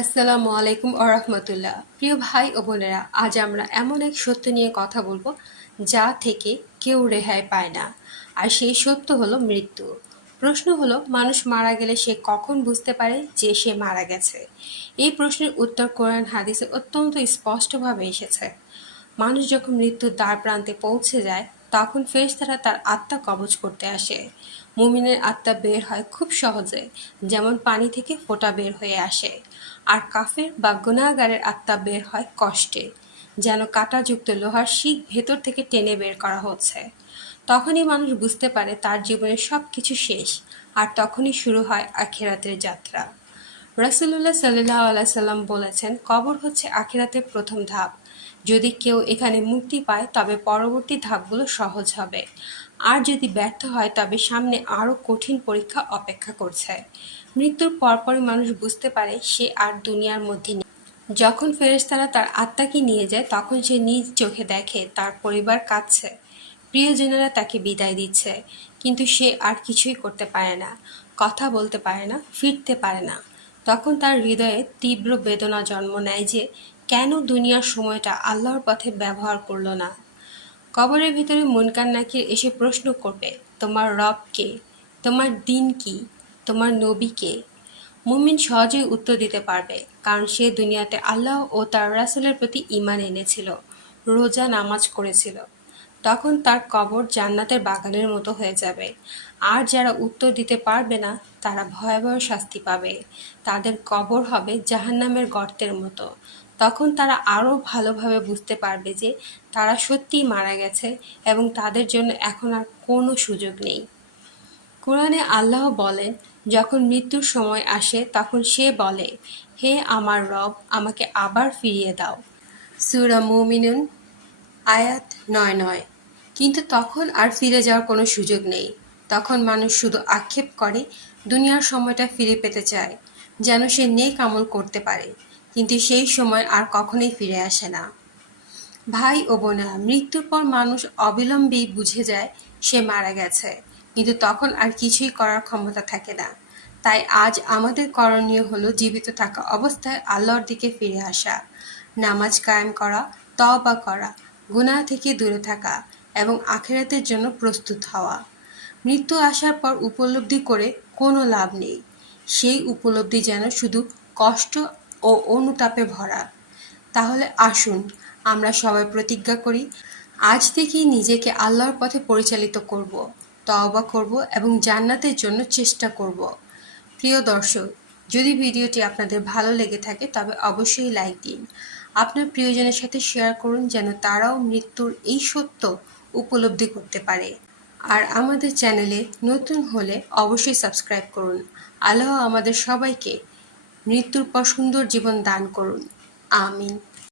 আসসালামু আলাইকুম আরহামতুল্লাহ প্রিয় ভাই ও বোনেরা, আজ আমরা এমন এক সত্য নিয়ে কথা বলব যা থেকে কেউ রেহাই পায় না। আর সেই সত্য হলো মৃত্যু। প্রশ্ন হলো, মানুষ মারা গেলে সে কখন বুঝতে পারে যে সে মারা গেছে? এই প্রশ্নের উত্তর কোরআন হাদিসে অত্যন্ত স্পষ্টভাবে এসেছে। মানুষ যখন মৃত্যুর দ্বার প্রান্তে পৌঁছে যায় তখন ফেরেশতারা তার আত্মা কবজ করতে আসে। মুমিনের আত্মা বের হয় খুব সহজে, যেমন পানি থেকে ফোঁটা বের হয়ে আসে। আর কাফের বা গুনাহগারের আত্মা বের হয় কষ্টে, যেন কাঁটাযুক্ত লোহার শিক ভেতর থেকে টেনে বের করা হচ্ছে। তখনই মানুষ বুঝতে পারে তার জীবনের সব কিছু শেষ, আর তখনই শুরু হয় আখেরাতের যাত্রা। রাসুল্লাহ সাল্লাহ আলাইসাল্লাম বলেছেন, কবর হচ্ছে আখেরাতের প্রথম ধাপ। যদি কেউ এখানে মুক্তি পায়, তবে পরবর্তী ধাপগুলো সহজ হবে। আর যদি ব্যর্থ হয়, তবে সামনে আরও কঠিন পরীক্ষা অপেক্ষা করছে। মৃত্যুর পরপরই মানুষ বুঝতে পারে, সে আর দুনিয়ার মধ্যে নেই। যখন ফেরেশতারা তার আত্মাকে নিয়ে যায়, তখন সে নিজ চোখে দেখে, তার পরিবার কাঁদছে। প্রিয়জনেরা তাকে বিদায় দিচ্ছে, কিন্তু সে আর কিছুই করতে পারে না, কথা বলতে পারে না, ফিরতে পারে না। তখন তার হৃদয়ে তীব্র বেদনা জন্ম নেয় যে কেন দুনিয়ার সময়টা আল্লাহর পথে ব্যবহার করল না? কবরের ভিতরে মুনকার নাকির এসে প্রশ্ন করবে, তোমার রব কে? তোমার দিন কি? তোমার নবী কে? মুমিন সহজেই উত্তর দিতে পারবে, কারণ সে দুনিয়াতে আল্লাহ ও তার রাসুলের প্রতি ইমান এনেছিল, রোজা নামাজ করেছিল। তখন তার কবর জান্নাতের বাগানের মতো হয়ে যাবে। আর যারা উত্তর দিতে পারবে না, তারা ভয়াবহ শাস্তি পাবে। তাদের কবর হবে জাহান্নামের গর্তের মতো। তখন তারা আরও ভালোভাবে বুঝতে পারবে যে তারা সত্যিই মারা গেছে এবং তাদের জন্য এখন আর কোনো সুযোগ নেই। কোরআনে আল্লাহ বলেন, যখন মৃত্যুর সময় আসে তখন সে বলে, হে আমার রব, আমাকে আবার ফিরিয়ে দাও। সুরা মুমিনুন, আয়াত নয় নয়। কিন্তু তখন আর ফিরে যাওয়ার কোনো সুযোগ নেই। তখন মানুষ শুধু আক্ষেপ করে, দুনিয়ার সময়টা ফিরে পেতে চায়, যেন সে নেক আমল করতে পারে। কিন্তু সেই সময় আর কখনোই ফিরে আসে না। ভাই ও বোনা মৃত্যুর পর মানুষ অবিলম্বেই বুঝে যায় সে মারা গেছে, কিন্তু তখন আর কিছুই করার ক্ষমতা থাকে না। তাই আজ আমাদের করণীয় হলো জীবিত থাকা অবস্থায় আল্লাহর দিকে ফিরে আসা, নামাজ কায়েম করা, তওবা করা, গুনাহ থেকে দূরে থাকা এবং আখেরাতের জন্য প্রস্তুত হওয়া। মৃত্যু আসার পর উপলব্ধি করে কোনো লাভ নেই। সেই উপলব্ধি যেন শুধু কষ্ট ও অনুতাপে ভরা। তাহলে আসুন, আমরা সবাই প্রতিজ্ঞা করি, আজ থেকেই নিজেকে আল্লাহর পথে পরিচালিত করব, তওবা করব এবং জান্নাতের জন্য চেষ্টা করব। প্রিয় দর্শক, যদি ভিডিওটি আপনাদের ভালো লেগে থাকে, তবে অবশ্যই লাইক দিন। আপনার প্রিয়জনের সাথে শেয়ার করুন, যেন তারাও মৃত্যুর এই সত্য উপলব্ধি করতে পারে। আর আমাদের চ্যানেলে নতুন হলে অবশ্যই সাবস্ক্রাইব করুন। আল্লাহ আমাদের সবাইকে মৃত্যুর পর সুন্দর জীবন দান করুন। আমিন।